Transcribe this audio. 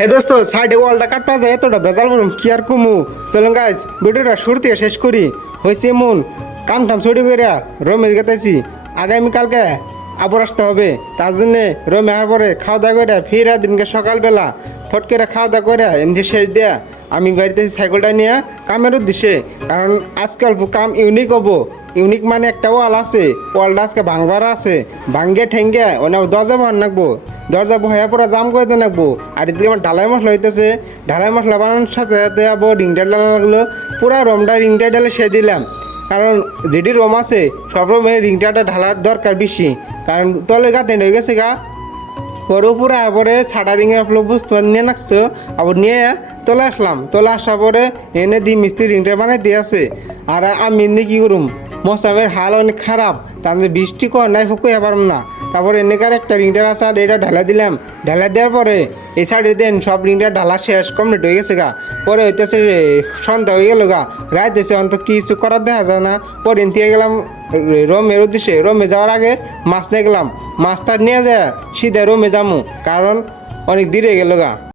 হে দোস্ত সাইডে ওয়ালটা কাটপা যায় এতটা বেজাল বলুম কি আর কমু চলেন গাইজ ভিডিওটা শুরু থেকে শেষ করি হয়েছে এমন কাম টাম ছুটি করে রমে গেতেছি আগামীকালকে আবার আসতে হবে তার জন্যে রমে আসার পরে খাওয়া দাওয়া করে ফিরা দিনকে সকালবেলা ফট করে খাওয়া দাওয়া করে এনজি শেষ দেয়া আমি বাড়িতে সাইকেলটা নিয়ে কামের উদ্দেশ্যে কারণ আজকে অল্প কাম ইউনিক হবো ইউনিক মানে একটা ওয়াল আছে ওয়ালটা আজকে ভাঙবার আছে ভাঙ্গে ঠেঙ্গে ওনা দরজা বানান রাখবো দরজা বহাইয়া পুরো জাম করে দিয়ে রাখবো আর এদিকে আমার ঢালাই মশলা হইতেছে ঢালাই মশলা বানানোর সাথে সাথে আবার রিংটা ডালা লাগলো পুরা রমটা রিংটা ডালে সে দিলাম কারণ যেটি রোম আছে সব রোমে রিংটাটা ঢালার দরকার বেশি কারণ তলে গাতে হয়ে গেছে গা পরে উপরে পরে ছাড়া রিংয়ের বুঝতে নিয়ে নাকছো আবার নিয়ে তোলে আসলাম তোলে আসার পরে এনে দি মিস্ত্রি রিংটা বানাই দিয়ে আছে আর আমি এনে কী করুম মশামের হাল অনেক খারাপ তাহলে বৃষ্টি কর নাই ফুকুই পারম না তারপরে এনেকার একটা রিংটার আছে আর এটা ঢালা দিলাম ঢালা দেওয়ার পরে এই সাইডে দেন সব রিংটা ঢালা শেষ কমপ্লিট হয়ে গেছে গা পরে হইতেছে সন্ধ্যা হয়ে গেল গা রাত হয়েছে অন্ত কিছু করার দেখা যায় না পরে এনতে গেলাম রমের উদ্দেশ্যে রমে যাওয়ার আগে মাছ নিয়ে গেলাম মাছটা নিয়ে যায় সিধা রমে যামু কারণ অনেক দূরে গেল গা।